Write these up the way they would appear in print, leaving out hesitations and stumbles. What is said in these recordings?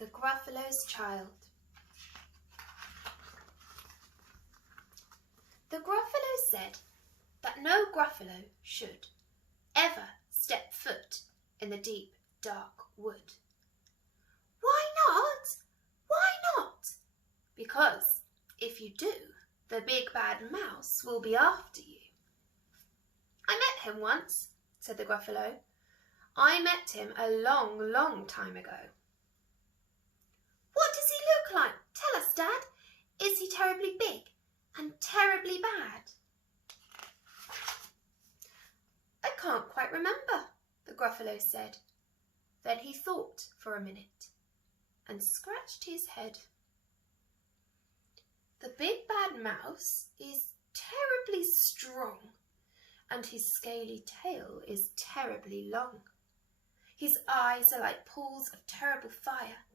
The Gruffalo's Child. The Gruffalo said that no Gruffalo should ever step foot in the deep, dark wood. Why not? Why not? Because if you do, the big bad mouse will be after you. I met him once, said the Gruffalo. I met him a long, long time ago. What does he look like? Tell us, Dad. Is he terribly big and terribly bad? I can't quite remember, the Gruffalo said. Then he thought for a minute and scratched his head. The big bad mouse is terribly strong, and his scaly tail is terribly long. His eyes are like pools of terrible fire,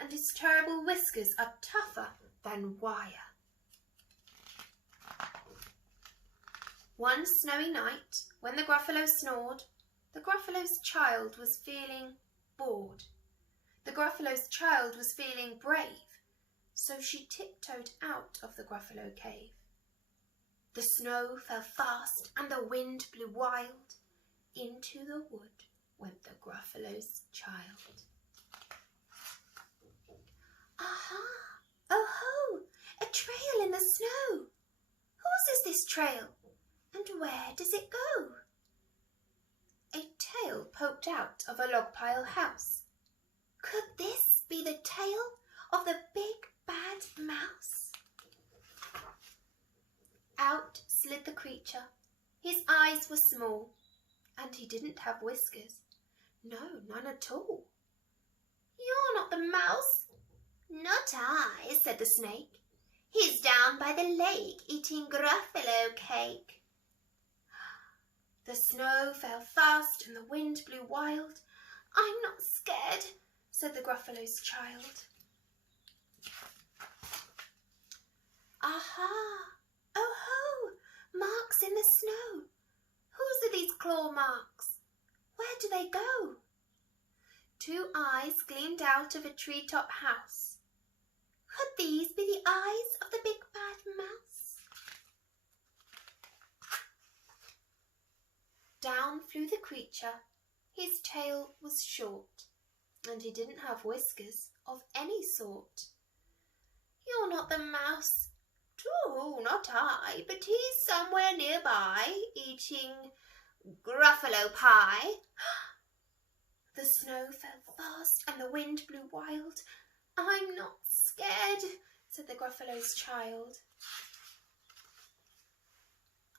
and his terrible whiskers are tougher than wire. One snowy night, when the Gruffalo snored, the Gruffalo's child was feeling bored. The Gruffalo's child was feeling brave, so she tiptoed out of the Gruffalo cave. The snow fell fast and the wind blew wild. Into the wood went the Gruffalo's child. Aha! Oh ho! A trail in the snow! Whose is this trail? And where does it go? A tail poked out of a log pile house. Could this be the tail of the big bad mouse? Out slid the creature. His eyes were small, and he didn't have whiskers. No, none at all. You're not the mouse. Not I, said the snake. He's down by the lake eating Gruffalo cake. The snow fell fast and the wind blew wild. I'm not scared, said the Gruffalo's child. Aha! Oh ho! Marks in the snow. Whose are these claw marks? Where do they go? Two eyes gleamed out of a treetop house. Could these be the eyes of the big bad mouse? Down flew the creature. His tail was short, and he didn't have whiskers of any sort. You're not the mouse. Oh, not I, but he's somewhere nearby, eating Gruffalo pie. The snow fell fast and the wind blew wild. I'm not scared, said the Gruffalo's child.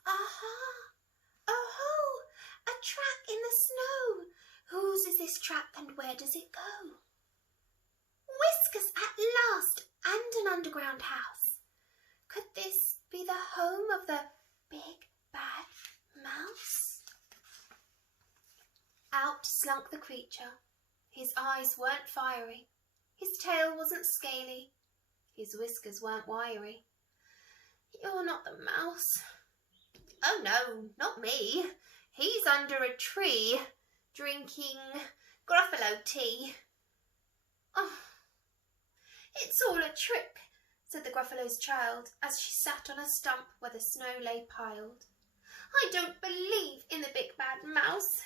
Aha! Oh ho! A track in the snow. Whose is this track and where does it go? Whiskers at last, and an underground house. Could this be the home of the big bad mouse? Out slunk the creature. His eyes weren't fiery. His tail wasn't scaly. His whiskers weren't wiry. You're not the mouse. Oh no, not me. He's under a tree, drinking Gruffalo tea. Oh, it's all a trick, said the Gruffalo's child as she sat on a stump where the snow lay piled. I don't believe in the big bad mouse.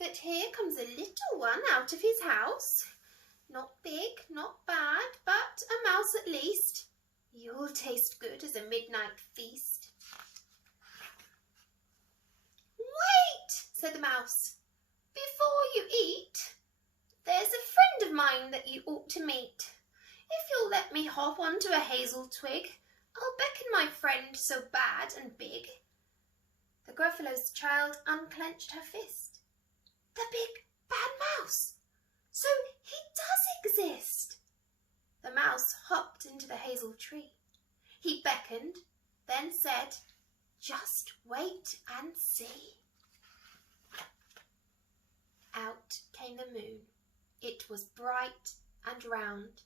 But here comes a little one out of his house. Not big, not bad, but a mouse at least. You'll taste good as a midnight feast. Wait, said the mouse. Before you eat, there's a friend of mine that you ought to meet. If you'll let me hop onto a hazel twig, I'll beckon my friend so bad and big. The Gruffalo's child unclenched her fist. The big bad mouse! So he does exist! The mouse hopped into the hazel tree. He beckoned, then said, just wait and see. Out came the moon. It was bright and round.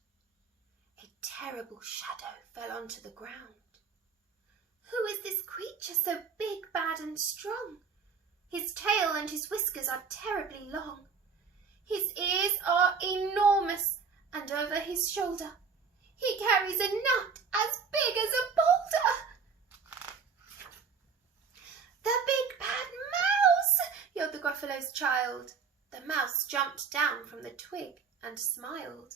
A terrible shadow fell onto the ground. Who is this creature so big, bad and strong? His tail and his whiskers are terribly long. His ears are enormous his shoulder. He carries a nut as big as a boulder. The big bad mouse, yelled the Gruffalo's child. The mouse jumped down from the twig and smiled.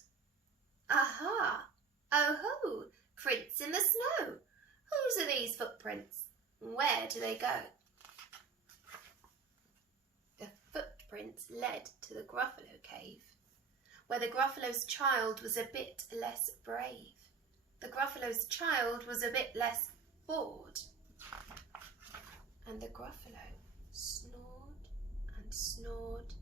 Aha! Oh-ho! Prints in the snow. Whose are these footprints? Where do they go? The footprints led to the Gruffalo cave, where the Gruffalo's child was a bit less brave. The Gruffalo's child was a bit less bored. And the Gruffalo snored and snored